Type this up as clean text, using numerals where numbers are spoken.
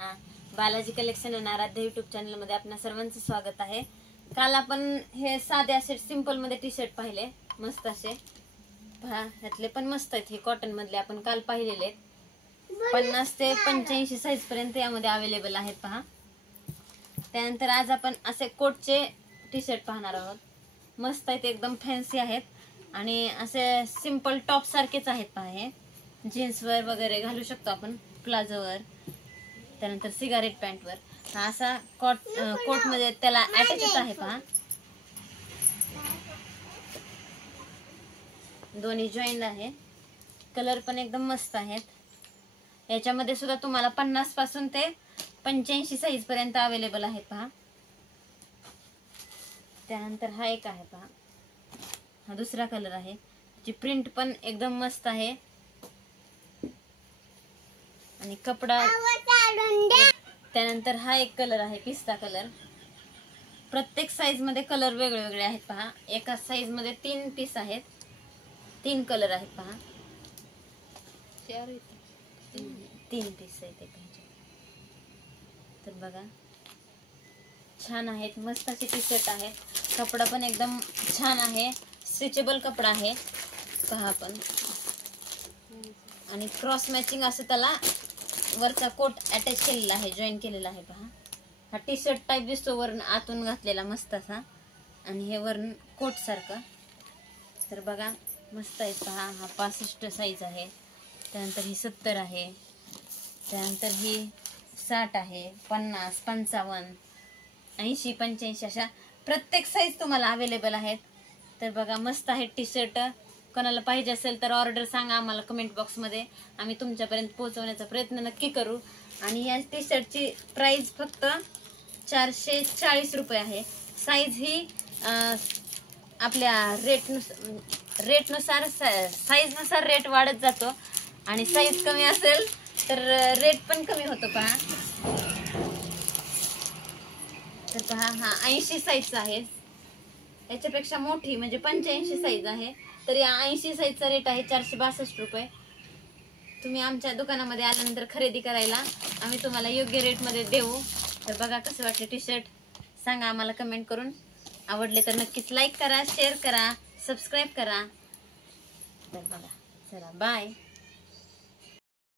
Balaji collection आणि आराध्य YouTube channel मध्ये आपल्या सर्वांचं स्वागत आहे। काल आपण हे साधे असे सिंपल मध्ये टी शर्ट पाहिले, मस्त असे पहा, ह्यातले पण मस्त आहेत। हे कॉटन मधले आपण काल पाहिलेले 50 ते 85 साइज पर्यंत यामध्ये अवेलेबल आहेत पहा। त्यानंतर आज आपण असे कोटचे टी शर्ट पाहणार आहोत। मस्त आहेत, एकदम फॅन्सी आहेत आणि असे सिंपल टॉप सारखेच आहेत पहा। हे जीन्स वर वगैरे घालू शकतो आपण, प्लाझो वर, त्यानंतर सिगारेट पॅन्ट वर। हा असा कोट मध्ये त्याला अटॅचच आहे पहा, दोन्ही जॉईंट आहे। कलर पण एकदम मस्त आहेत। याच्यामध्ये सुद्धा तुम्हाला 50 पासून ते 85 साइज पर्यंत अवेलेबल आहेत पहा। त्यानंतर हा एक आहे पहा, हा दुसरा कलर आहे, जी प्रिंट पण एकदम मस्त आहे आणि कपडा। त्यानंतर हा एक कलर आहे, पिस्ता कलर। प्रत्येक साइज मध्ये कलर वेगळे वेगळे आहेत पहा। एका साइज मध्ये 3 पीस आहेत, 3 कलर आहेत पहा, 3 पीस आहेत एका ह्याच्यात। तर बघा, छान आहेत, मस्त असे टी शर्ट आहेत। कपडा पण एकदम छान आहे, स्ट्रेचेबल कपडा आहे पहा आपण। आणि क्रॉस मॅचिंग असं त्याला वरचा कोट अटॅच केलेला आहे, जॉईन केलेला आहे पहा। हा टी शर्ट टाइप दिसतो वरून आतून घातलेला मस्त असा, आणि हे वरून कोट सारखं। तर बघा, मस्त आहे पहा। हा 65 साइज आहे, त्यानंतर ही 70 आहे, त्यानंतर ही 60 आहे, 50, 55, 80, 85 अशा प्रत्येक साइज तुम्हाला अवेलेबल आहेत। तर बघा, मस्त आहे टी शर्ट। कोणाला पाहिजे असेल तर ऑर्डर सांगा आम्हाला कमेंट बॉक्स मध्ये, आम्ही तुमच्यापर्यंत पोहोचवण्याचा प्रयत्न नक्की करू। आणि या टी शर्टची प्राइस फक्त 440 रुपये आहे। साइज ही आपल्या रेटनुसार साइज नुसार रेट वाढत जातो, आणि साइज कमी असेल तर रेट पण कमी होतो पहा। तर पहा, हा 80 साइजचा आहे, याच्यापेक्षा मोठी म्हणजे 85 साइज आहे। तर या 80 साइजचा रेट आहे 462 रुपये। तुम्ही आमच्या दुकानामध्ये आल्यानंतर खरेदी करायला आम्ही तुम्हाला योग्य रेट मध्ये देऊ। तर बघा, कसं वाटले टी शर्ट सांगा आम्हाला कमेंट करून। आवडले तर नक्कीच लाईक करा, शेअर करा, सबस्क्राईब करा। तर बघा, चला बाय।